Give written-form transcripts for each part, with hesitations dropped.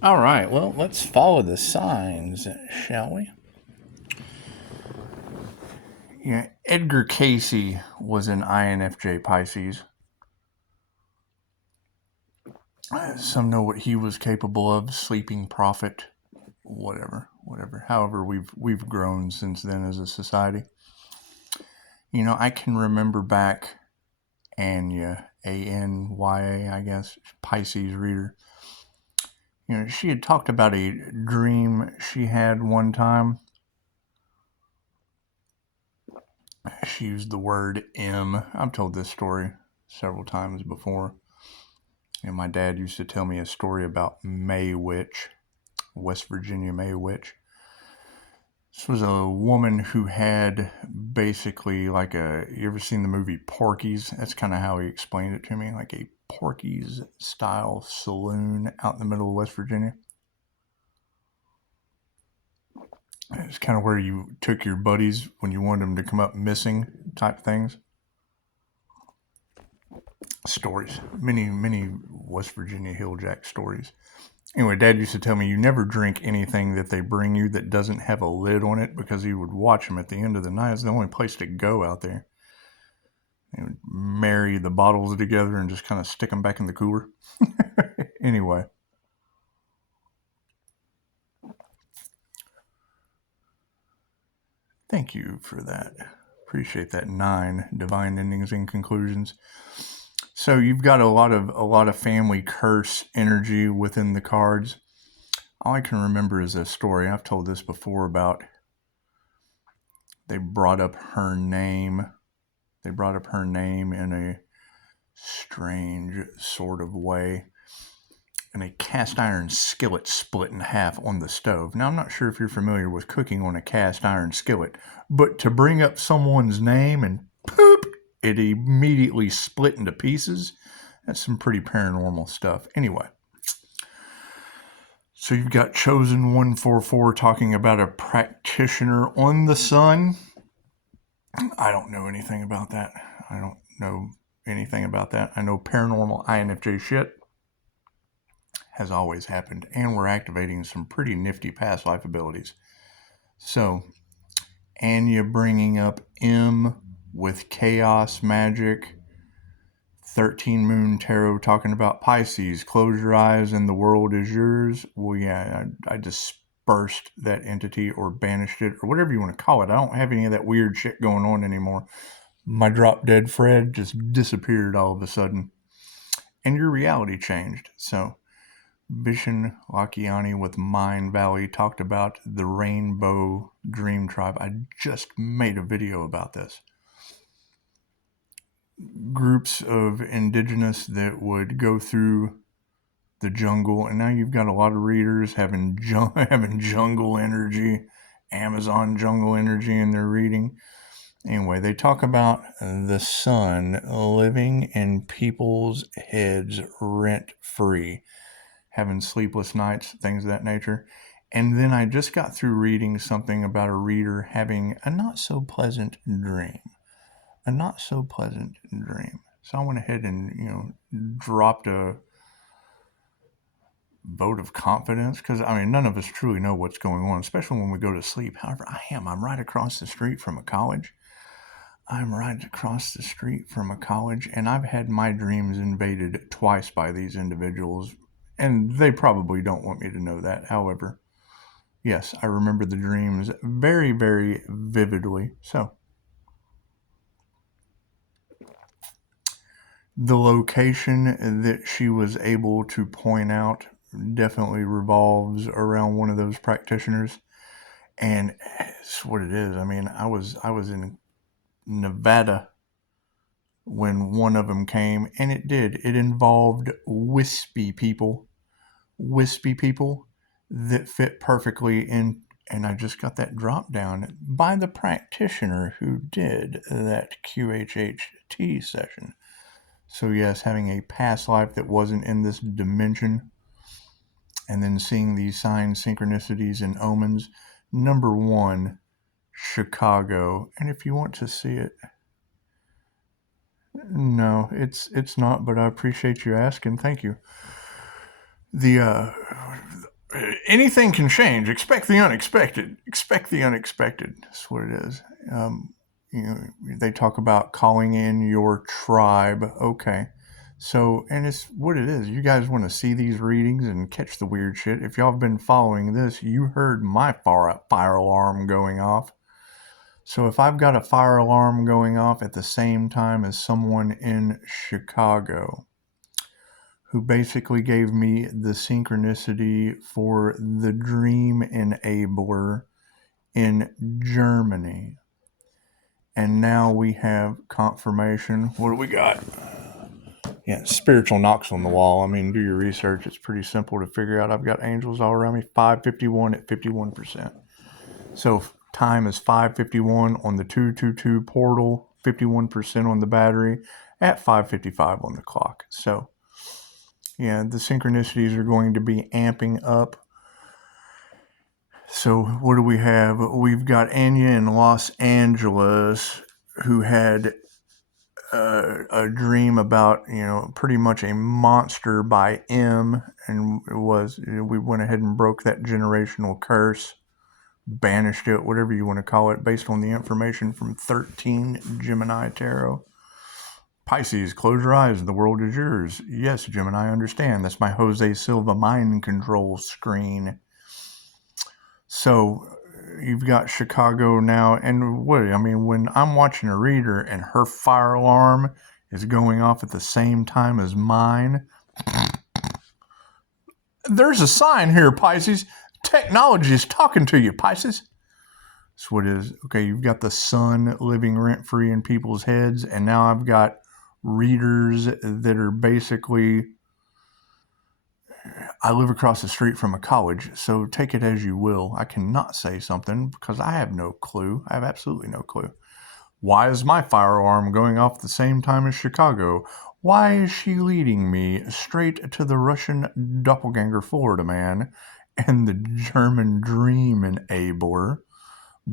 All right, well, let's follow the signs, shall we? Yeah, Edgar Casey was an INFJ Pisces. Some know what he was capable of, sleeping prophet, whatever. However, we've grown since then as a society. You know, I can remember back Anya, Anya, I guess, Pisces reader. You know, she had talked about a dream she had one time. She used the word M. I've told this story several times before. And my dad used to tell me a story about May Witch, West Virginia May Witch. This was a woman who had basically like you ever seen the movie Porky's? That's kind of how he explained it to me, like a Porky's style saloon out in the middle of West Virginia. It's kind of where you took your buddies when you wanted them to come up missing type things. Stories. Many West Virginia Hilljack stories. Anyway, Dad used to tell me you never drink anything that they bring you that doesn't have a lid on it because he would watch them at the end of the night. It's the only place to go out there. He would marry the bottles together and just kind of stick them back in the cooler. Anyway. Thank you for that. Appreciate that. 9 divine endings and conclusions. So you've got a lot of family curse energy within the cards. All I can remember is a story. I've told this before about they brought up her name. They brought up her name in a strange sort of way. And a cast iron skillet split in half on the stove. Now, I'm not sure if you're familiar with cooking on a cast iron skillet, but to bring up someone's name and poop, it immediately split into pieces, that's some pretty paranormal stuff. Anyway, so you've got Chosen 144 talking about a practitioner on the sun. I don't know anything about that. I don't know anything about that. I know paranormal INFJ shit has always happened, and we're activating some pretty nifty past life abilities. So, Anya bringing up M with chaos magic, 13 Moon Tarot talking about Pisces, close your eyes and the world is yours. Well, yeah, I dispersed that entity or banished it or whatever you want to call it. I don't have any of that weird shit going on anymore. My drop dead Fred just disappeared all of a sudden. And your reality changed. So, Vishen Lakiani with Mind Valley talked about the Rainbow Dream Tribe. I just made a video about this. Groups of indigenous that would go through the jungle, and now you've got a lot of readers having jungle energy, Amazon jungle energy in their reading. Anyway, they talk about the sun living in people's heads rent free, having sleepless nights, things of that nature. And then I just got through reading something about a reader having a not so pleasant dream. A not so pleasant dream. So I went ahead and, dropped a vote of confidence because, I mean, none of us truly know what's going on, especially when we go to sleep. However, I'm right across the street from a college. I'm right across the street from a college, and I've had my dreams invaded twice by these individuals, and they probably don't want me to know that. However, yes, I remember the dreams very, very vividly. So, the location that she was able to point out definitely revolves around one of those practitioners, and it's what it is. I mean, I was in Nevada when one of them came, and it involved wispy people that fit perfectly in. And I just got that drop down by the practitioner who did that QHHT session. So, yes, having a past life that wasn't in this dimension and then seeing these signs, synchronicities, and omens. Number 1, Chicago. And if you want to see it, no, it's not, but I appreciate you asking. Thank you. The anything can change. Expect the unexpected. Expect the unexpected. That's what it is. You know, they talk about calling in your tribe. Okay. So, and it's what it is. You guys want to see these readings and catch the weird shit. If y'all have been following this, you heard my fire alarm going off. So if I've got a fire alarm going off at the same time as someone in Chicago who basically gave me the synchronicity for the dream enabler in Germany. And now we have confirmation. What do we got? Yeah, spiritual knocks on the wall. I mean, do your research. It's pretty simple to figure out. I've got angels all around me. 551 at 51%. So time is 551 on the 222 portal, 51% on the battery, at 5:55 on the clock. So yeah, the synchronicities are going to be amping up. So what do we have? We've got Anya in Los Angeles who had a dream about, pretty much a monster by M, and we went ahead and broke that generational curse, banished it, whatever you want to call it, based on the information from 13 Gemini Tarot. Pisces, close your eyes. The world is yours. Yes, Gemini, I understand. That's my Jose Silva mind control screen. So you've got Chicago now. And when I'm watching a reader and her fire alarm is going off at the same time as mine, there's a sign here, Pisces. Technology is talking to you, Pisces. That's what it is. Okay, you've got the sun living rent-free in people's heads, and now I've got readers that are basically, I live across the street from a college, so take it as you will. I cannot say something because I have no clue. I have absolutely no clue. Why is my fire alarm going off at the same time as Chicago? Why is she leading me straight to the Russian doppelganger Florida man and the German dream enabler,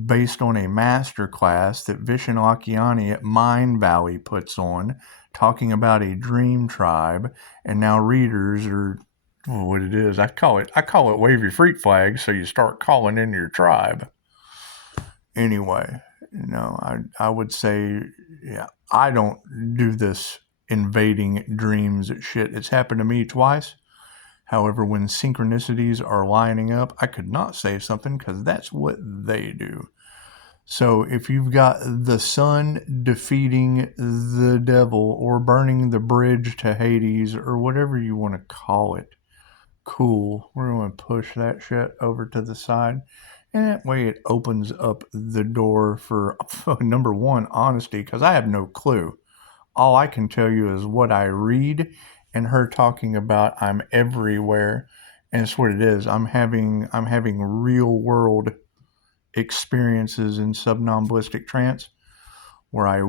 based on a master class that Vishen Lakhiani at Mind Valley puts on, talking about a dream tribe, and now readers are, what it is, I call it wave your freak flag, so you start calling in your tribe. Anyway, I would say, yeah, I don't do this invading dreams shit. It's happened to me twice. However, when synchronicities are lining up, I could not say something because that's what they do. So if you've got the sun defeating the devil or burning the bridge to Hades or whatever you want to call it, cool. We're going to push that shit over to the side. And that way it opens up the door for, number one, honesty, because I have no clue. All I can tell you is what I read, and her talking about I'm everywhere. And it's what it is. I'm having real world experiences in subnomballistic trance where I'm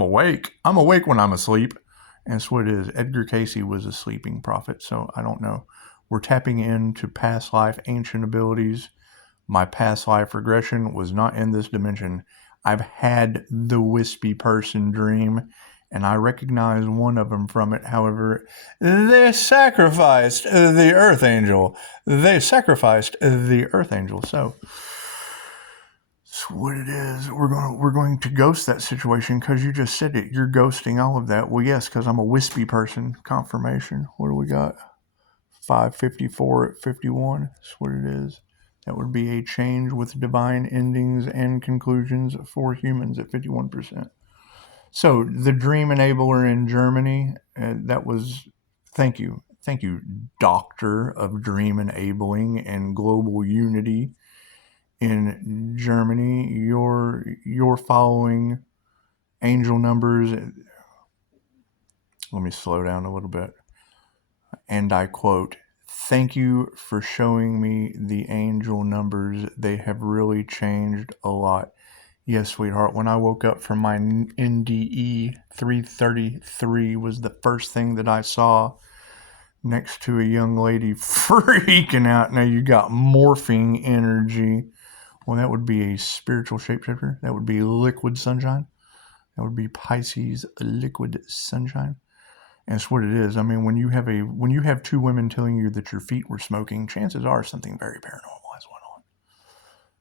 awake. I'm awake when I'm asleep. And that's what it is. Edgar Cayce was a sleeping prophet, so I don't know. We're tapping into past life ancient abilities. My past life regression was not in this dimension. I've had the wispy person dream, and I recognize one of them from it. However, they sacrificed the Earth Angel. So that's what it is. We're going to ghost that situation because you just said it. You're ghosting all of that. Well, yes, because I'm a wispy person. Confirmation. What do we got? 554 at 51. That's what it is. That would be a change with divine endings and conclusions for humans at 51%. So the dream enabler in Germany, that was, thank you, doctor of dream enabling and global unity in Germany. You're following angel numbers. Let me slow down a little bit. And I quote, "Thank you for showing me the angel numbers. They have really changed a lot." Yes, sweetheart, when I woke up from my NDE 333 was the first thing that I saw, next to a young lady freaking out. Now you got morphing energy. Well, that would be a spiritual shapeshifter. That would be liquid sunshine. That would be Pisces liquid sunshine. And it's what it is. I mean, when you have two women telling you that your feet were smoking, chances are something very paranormal has went on.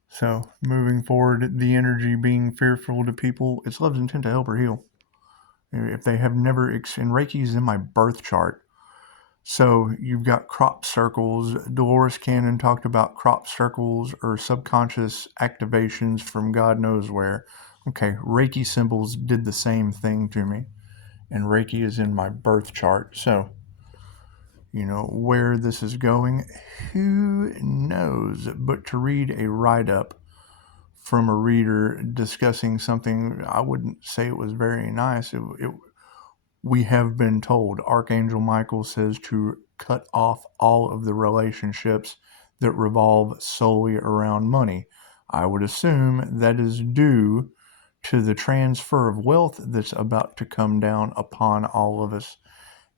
So moving forward, the energy being fearful to people, it's love's intent to help or heal. If they have never, and Reiki is in my birth chart. So you've got crop circles. Dolores Cannon talked about crop circles or subconscious activations from God knows where. Okay, Reiki symbols did the same thing to me. And Reiki is in my birth chart. So, where this is going, who knows? But to read a write-up from a reader discussing something, I wouldn't say it was very nice. We have been told, Archangel Michael says to cut off all of the relationships that revolve solely around money. I would assume that is due to the transfer of wealth that's about to come down upon all of us.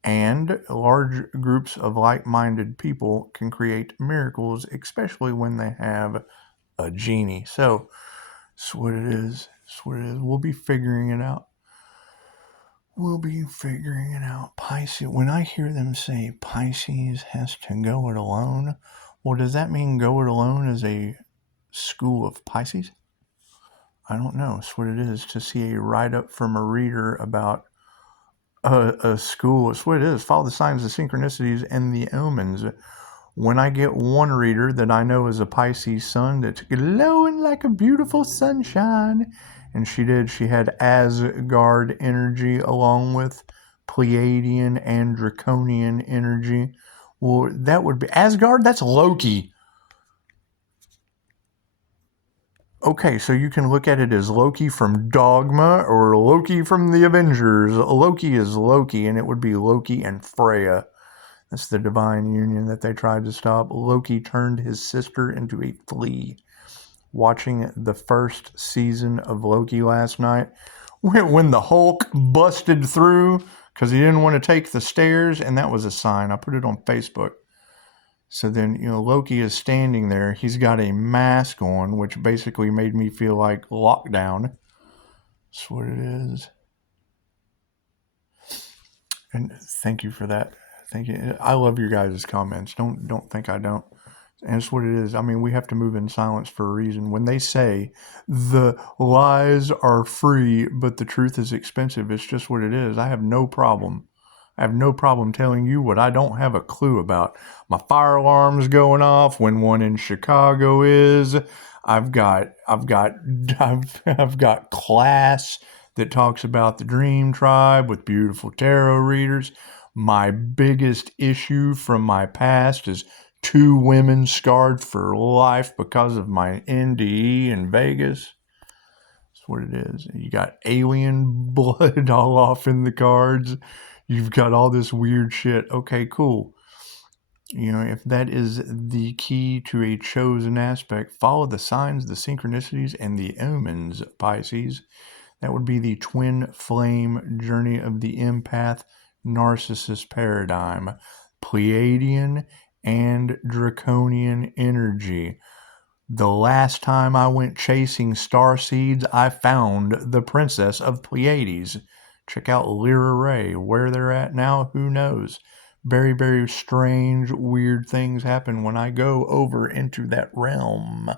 And large groups of like-minded people can create miracles, especially when they have a genie. So, that's what it is. That's what it is. We'll be figuring it out. Pisces, when I hear them say Pisces has to go it alone, well, does that mean go it alone as a school of Pisces? I don't know. It's what it is to see a write-up from a reader about a school. It's what it is. Follow the signs, the synchronicities, and the omens. When I get one reader that I know is a Pisces sun that's glowing like a beautiful sunshine, and she had Asgard energy along with Pleiadian and Draconian energy. Well, that would be Asgard, that's Loki. Okay, so you can look at it as Loki from Dogma or Loki from the Avengers. Loki is Loki, and it would be Loki and Freya. That's the divine union that they tried to stop. Loki turned his sister into a flea. Watching the first season of Loki last night, when the Hulk busted through because he didn't want to take the stairs, and that was a sign. I put it on Facebook. So then, Loki is standing there. He's got a mask on, which basically made me feel like lockdown. That's what it is. And thank you for that. Thank you. I love your guys' comments. Don't think I don't. And it's what it is. I mean, we have to move in silence for a reason. When they say the lies are free, but the truth is expensive, it's just what it is. I have no problem. Telling you what I don't have a clue about. My fire alarm's going off when one in Chicago is. I've got class that talks about the Dream Tribe with beautiful tarot readers. My biggest issue from my past is 2 women scarred for life because of my NDE in Vegas. That's what it is. You got alien blood all off in the cards. You've got all this weird shit. Okay, cool. If that is the key to a chosen aspect, follow the signs, the synchronicities, and the omens, Pisces. That would be the twin flame journey of the empath narcissist paradigm. Pleiadian and Draconian energy. The last time I went chasing star seeds, I found the Princess of Pleiades. Check out Lyra Ray. Where they're at now, who knows? Very, very strange, weird things happen when I go over into that realm.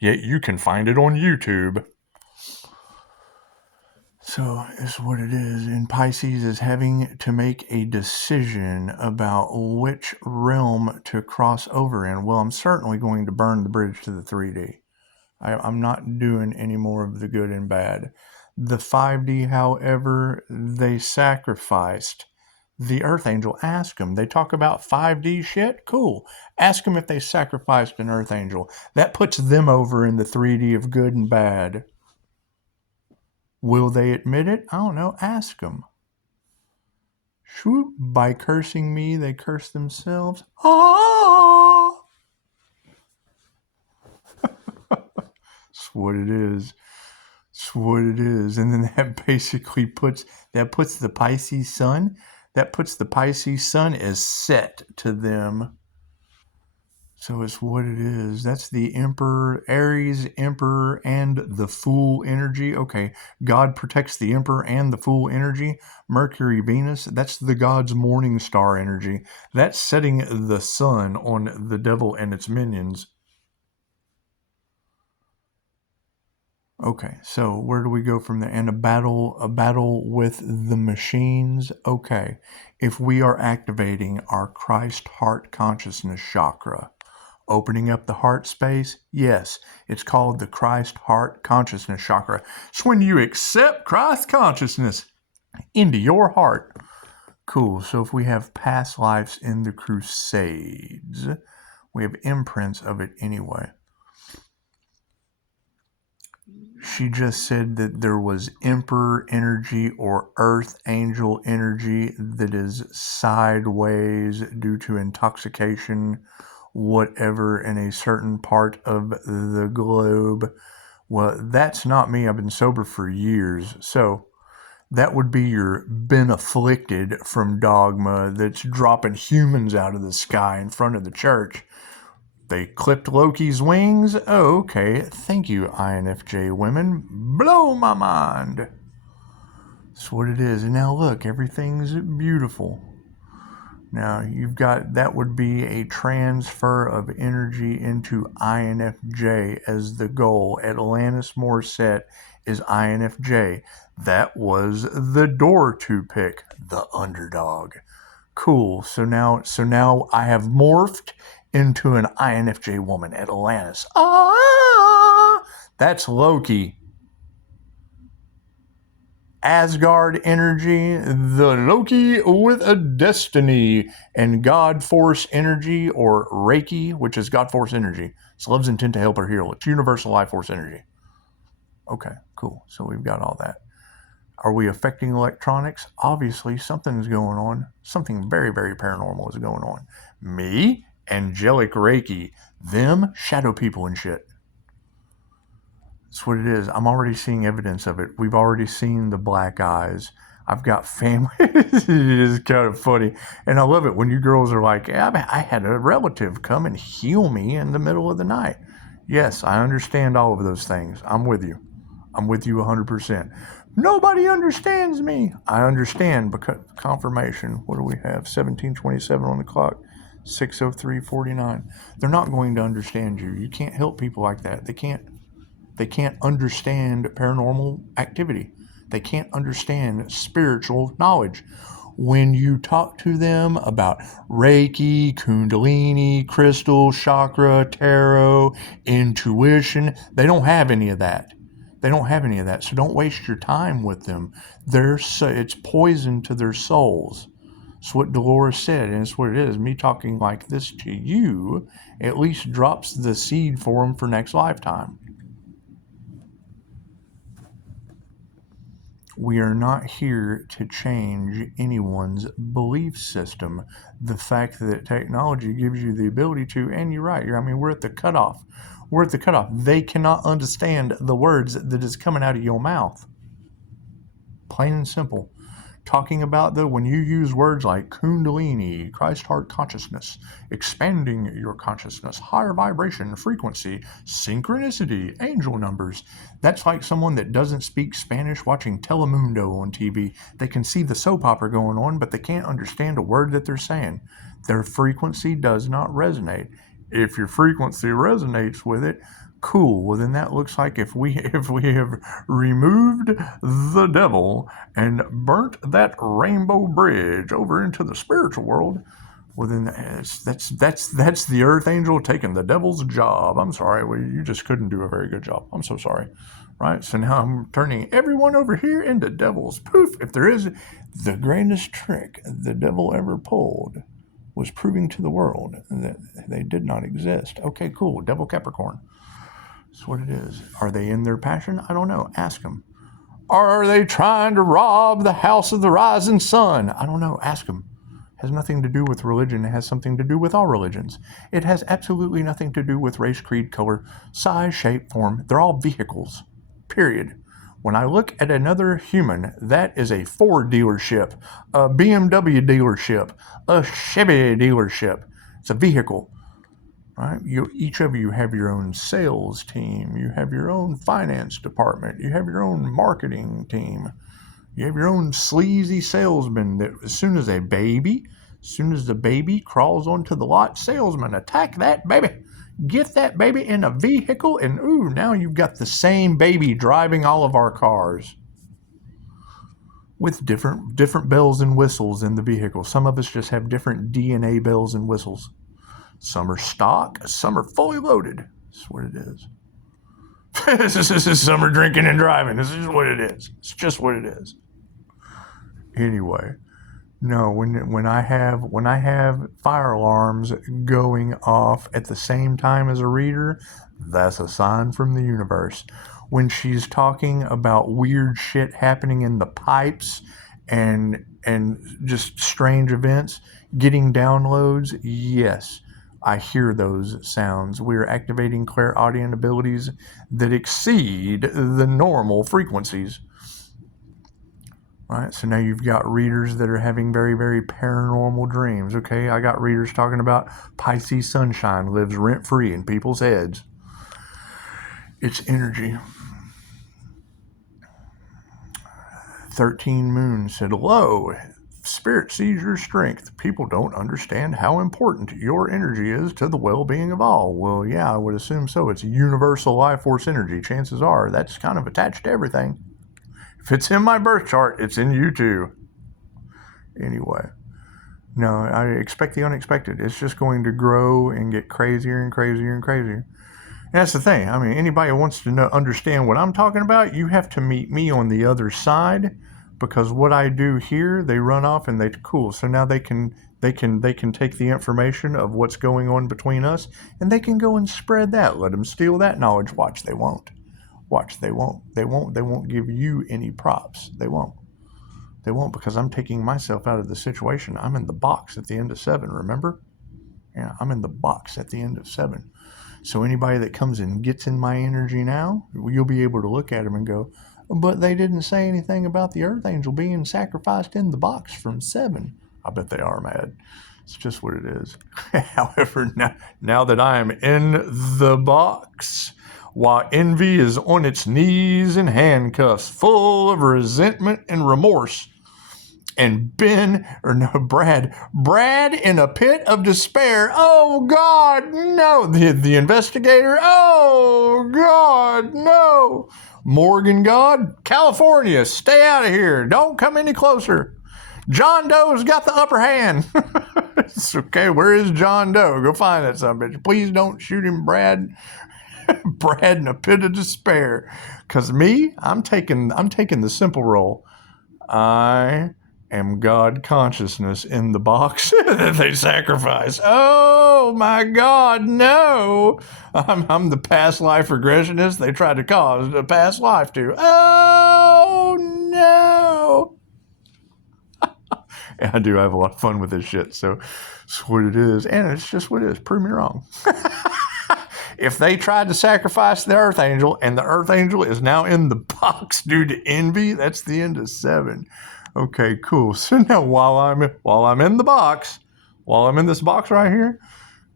Yet you can find it on YouTube. So it's what it is. And Pisces is having to make a decision about which realm to cross over in. Well, I'm certainly going to burn the bridge to the 3D. I'm not doing any more of the good and bad. The 5D, however, they sacrificed the Earth Angel. Ask them. They talk about 5D shit? Cool. Ask them if they sacrificed an Earth Angel. That puts them over in the 3D of good and bad. Will they admit it? I don't know. Ask them. Swoop. By cursing me, they curse themselves. Ah! That's what it is. That's what it is. And then that basically puts the Pisces sun. That puts the Pisces sun as set to them. So it's what it is. That's the Emperor, Aries, Emperor, and the Fool energy. Okay, God protects the Emperor and the Fool energy. Mercury, Venus, that's the God's morning star energy. That's setting the sun on the devil and its minions. Okay, so where do we go from there? And a battle with the machines. Okay, if we are activating our Christ heart consciousness chakra, opening up the heart space, yes, it's called the Christ heart consciousness chakra. It's when you accept Christ consciousness into your heart. Cool. So if we have past lives in the Crusades, we have imprints of it anyway. She just said that there was Emperor energy or Earth Angel energy that is sideways due to intoxication, whatever, in a certain part of the globe. Well, that's not me. I've been sober for years. So that would be your been afflicted from dogma that's dropping humans out of the sky in front of the church. They clipped Loki's wings? Oh, okay. Thank you, INFJ women. Blow my mind. That's what it is. And now look, everything's beautiful. Now you've got, that would be a transfer of energy into INFJ as the goal. Atlantis Morissette is INFJ. That was the door to pick, the underdog. Cool. So now I have morphed into an INFJ woman, Atlantis. Ah, that's Loki. Asgard energy, the Loki with a destiny, and God Force energy, or Reiki, which is God Force energy. It's love's intent to help or heal. It's universal life force energy. Okay, cool. So we've got all that. Are we affecting electronics? Obviously, something's going on. Something very, very paranormal is going on. Me, angelic Reiki, them, shadow people and shit. That's what it is. I'm already seeing evidence of it. We've already seen the black eyes. I've got family. It is kind of funny. And I love it when you girls are like, yeah, I had a relative come and heal me in the middle of the night. Yes, I understand all of those things. I'm with you. I'm with you 100%. Nobody understands me. I understand because confirmation. What do we have? 1727 on the clock. 6:03:49. They're not going to understand you. You can't help people like that. They can't understand paranormal activity. They can't understand spiritual knowledge. When you talk to them about Reiki, Kundalini, crystal, chakra, tarot, intuition, they don't have any of that. So don't waste your time with them. It's poison to their souls. It's what Dolores said, and it's what it is. Me talking like this to you at least drops the seed for them for next lifetime. We are not here to change anyone's belief system. The fact that technology gives you the ability to, and you're right, we're at the cutoff. They cannot understand the words that is coming out of your mouth. Plain and simple. Talking about when you use words like Kundalini, Christ heart consciousness, expanding your consciousness, higher vibration, frequency, synchronicity, angel numbers. That's like someone that doesn't speak Spanish watching Telemundo on TV. They can see the soap opera going on, but they can't understand a word that they're saying. Their frequency does not resonate. If your frequency resonates with it, cool. Well, then that looks like if we have removed the devil and burnt that rainbow bridge over into the spiritual world, well, then that's the Earth Angel taking the devil's job. I'm sorry, well, you just couldn't do a very good job. I'm so sorry. Right? So now I'm turning everyone over here into devils. Poof! If there is the greatest trick the devil ever pulled was proving to the world that they did not exist. Okay, cool. Devil Capricorn. That's what it is. Are they in their passion? I don't know. Ask them. Are they trying to rob the house of the rising sun? I don't know. Ask them. It has nothing to do with religion. It has something to do with all religions. It has absolutely nothing to do with race, creed, color, size, shape, form. They're all vehicles. Period. When I look at another human, that is a Ford dealership, a BMW dealership, a Chevy dealership. It's a vehicle. Right? Each of you have your own sales team. You have your own finance department. You have your own marketing team. You have your own sleazy salesman that as soon as the baby crawls onto the lot, salesman, attack that baby. Get that baby in a vehicle, and ooh, now you've got the same baby driving all of our cars with different bells and whistles in the vehicle. Some of us just have different DNA bells and whistles. Some are stock, some are fully loaded. That's what it is. This is some are drinking and driving. This is what it is. It's just what it is. Anyway, no, when I have fire alarms going off at the same time as a reader, that's a sign from the universe. When she's talking about weird shit happening in the pipes and just strange events, getting downloads, yes, I hear those sounds. We're activating clairaudient abilities that exceed the normal frequencies. Right, so now you've got readers that are having very, very paranormal dreams. Okay, I got readers talking about Pisces sunshine lives rent-free in people's heads. It's energy. 13 Moon said, Lowe, Spirit sees your strength. People don't understand how important your energy is to the well-being of all. Well, yeah, I would assume so. It's universal life force energy. Chances are that's kind of attached to everything. If it's in my birth chart, it's in you too. Anyway, no, I expect the unexpected. It's just going to grow and get crazier and crazier and crazier. And that's the thing. I mean, anybody who wants to understand what I'm talking about, you have to meet me on the other side, because what I do here, they run off and cool. So now they can take the information of what's going on between us, and they can go and spread that. Let them steal that knowledge. Watch, they won't. Watch, they won't. They won't give you any props. They won't, because I'm taking myself out of the situation. I'm in the box at the end of 7, remember? Yeah, I'm in the box at the end of 7. So anybody that comes and gets in my energy now, you'll be able to look at them and go, but they didn't say anything about the Earth Angel being sacrificed in the box from 7. I bet they are mad. It's just what it is. However, now that I am in the box, while envy is on its knees in handcuffs, full of resentment and remorse, and Brad in a pit of despair. Oh God, no! The investigator. Oh God, no! Morgan God, California, stay out of here. Don't come any closer. John Doe's got the upper hand. It's okay. Where is John Doe? Go find that son of a bitch. Please don't shoot him, Brad. Brad in a pit of despair. Cause me, I'm taking the simple role. I am God consciousness in the box that they sacrifice. Oh my God, no! I'm the past life regressionist they tried to cause a past life to. Oh no! And I do have a lot of fun with this shit, so it's what it is, and it's just what it is. Prove me wrong. If they tried to sacrifice the Earth Angel, and the Earth Angel is now in the box due to envy, that's the end of 7. Okay, cool. So now while I'm in the box, while I'm in this box right here,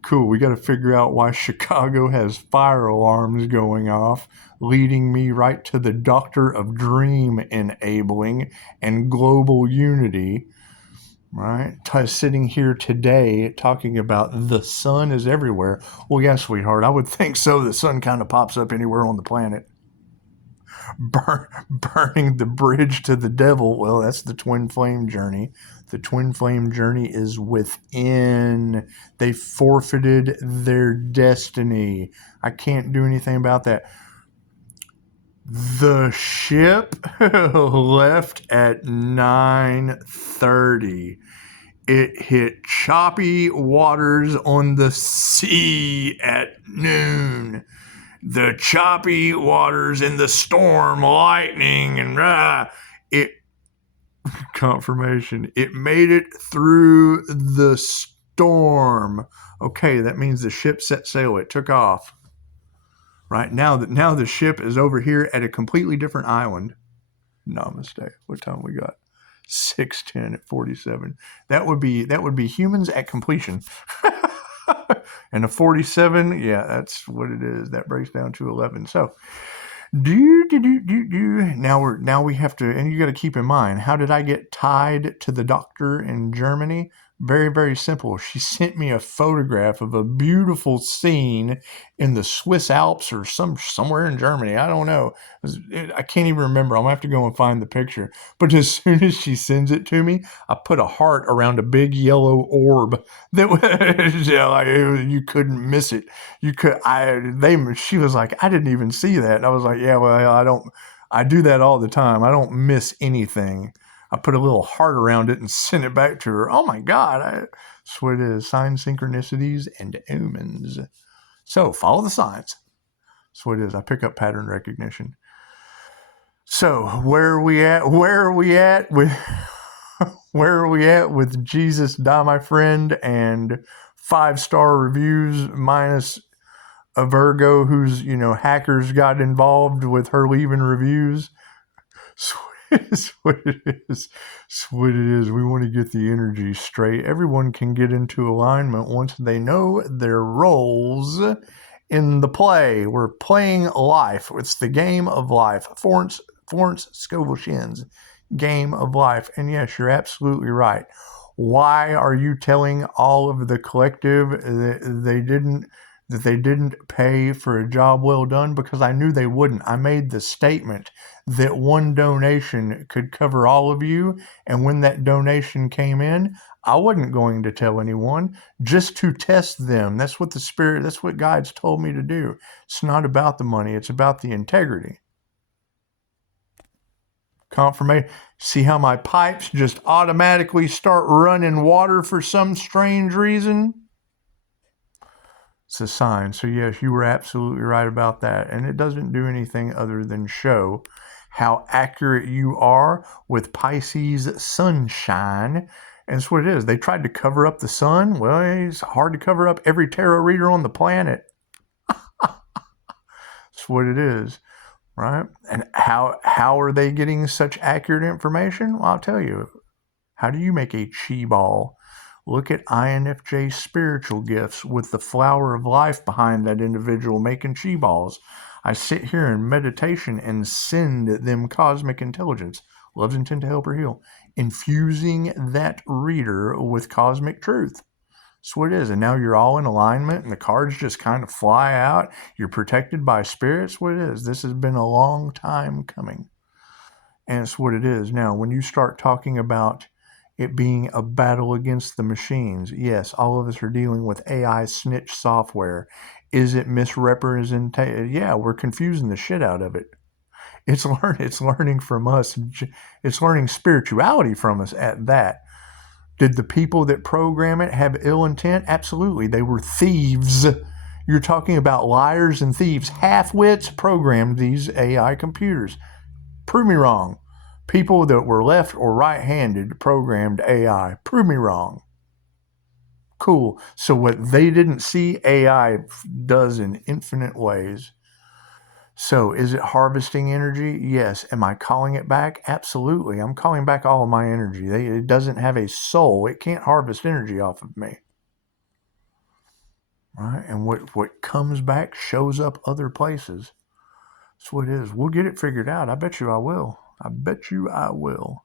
cool, we got to figure out why Chicago has fire alarms going off, leading me right to the Doctor of Dream Enabling and Global Unity. Right? Sitting here today talking about the sun is everywhere. Well, yeah, sweetheart, I would think so. The sun kind of pops up anywhere on the planet. Burning the bridge to the devil. Well, that's the twin flame journey. The twin flame journey is within. They forfeited their destiny. I can't do anything about that. The ship left at 9:30. It hit choppy waters on the sea at noon. The choppy waters and the storm, lightning, and confirmation. It made it through the storm. Okay, that means the ship set sail. It took off. Right now the ship is over here at a completely different island. Namaste. What time we got? 6:10 at 47. That would be humans at completion. And a 47, yeah, that's what it is. That breaks down to 11. So, now we have to, and you got to keep in mind, how did I get tied to the doctor in Germany? Very, very simple. She sent me a photograph of a beautiful scene in the Swiss Alps or somewhere in Germany. I don't know. I can't even remember. I'm gonna have to go and find the picture. But as soon as she sends it to me, I put a heart around a big yellow orb that was, you couldn't miss it. She was like, I didn't even see that. And I was like, yeah, well, I do that all the time. I don't miss anything. I put a little heart around it and sent it back to her. Oh my God. That's what it is. Signs, synchronicities, and omens. So follow the signs. That's what it is. I pick up pattern recognition. So where are we at? Where are we at with Jesus Die My Friend and 5-star reviews minus a Virgo who's, hackers got involved with her leaving reviews? It's what it is. It's what it is. We want to get the energy straight. Everyone can get into alignment once they know their roles in the play. We're playing life. It's the game of life. Florence Scovel-Shin's game of life. And yes, you're absolutely right. Why are you telling all of the collective that they didn't pay for a job well done? Because I knew they wouldn't. I made the statement that one donation could cover all of you. And when that donation came in, I wasn't going to tell anyone, just to test them. That's what God's told me to do. It's not about the money. It's about the integrity. Confirmation. See how my pipes just automatically start running water for some strange reason? It's a sign. So yes, you were absolutely right about that. And it doesn't do anything other than show how accurate you are with Pisces sunshine. And that's what it is. They tried to cover up the sun. Well, it's hard to cover up every tarot reader on the planet. That's what it is. Right? And how are they getting such accurate information? Well, I'll tell you. How do you make a chi ball? Look at INFJ spiritual gifts with the flower of life behind that individual making chi balls. I sit here in meditation and send them cosmic intelligence. Love's intent to help or heal. Infusing that reader with cosmic truth. That's what it is. And now you're all in alignment and the cards just kind of fly out. You're protected by spirits. What it is. This has been a long time coming. And it's what it is. Now, when you start talking about it being a battle against the machines, yes, all of us are dealing with AI snitch software. Is it misrepresentation? Yeah, we're confusing the shit out of it. It's learning from us. It's learning spirituality from us at that. Did the people that program it have ill intent? Absolutely. They were thieves. You're talking about liars and thieves. Half-wits programmed these AI computers. Prove me wrong. People that were left or right-handed programmed AI. Prove me wrong. Cool. So what they didn't see, AI does in infinite ways. So is it harvesting energy? Yes. Am I calling it back? Absolutely. I'm calling back all of my energy. It doesn't have a soul. It can't harvest energy off of me. Right? And what comes back shows up other places. That's what it is. We'll get it figured out. I bet you I will. I bet you I will.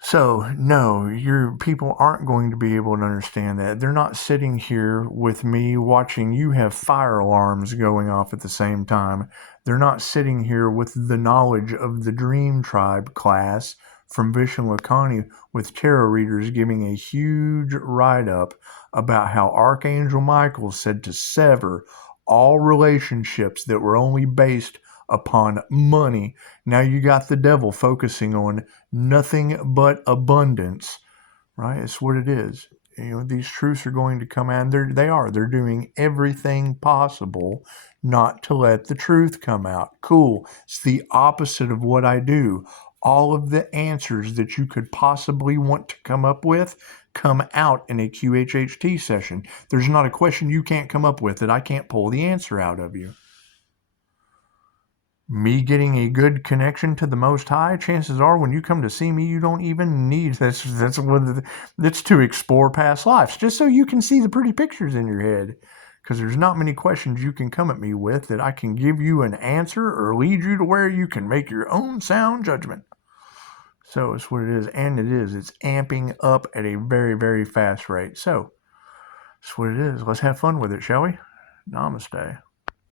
So, no, your people aren't going to be able to understand that. They're not sitting here with me watching you have fire alarms going off at the same time. They're not sitting here with the knowledge of the Dream Tribe class from Vishen Lakhani with tarot readers giving a huge write-up about how Archangel Michael said to sever all relationships that were only based upon money. Now you got the devil focusing on nothing but abundance, right? It's what it is. These truths are going to come out. They're doing everything possible not to let the truth come out. Cool. It's the opposite of what I do. All of the answers that you could possibly want to come up with come out in a QHHT session. There's not a question you can't come up with that I can't pull the answer out of you. me getting a good connection to the Most High, chances are when you come to see me, you don't even need that's to explore past lives, just so you can see the pretty pictures in your head. Because there's not many questions you can come at me with that I can give you an answer or lead you to where you can make your own sound judgment. So it's what it is, and it's amping up at a very, very fast rate. So it's what it is. Let's have fun with it, shall we? Namaste.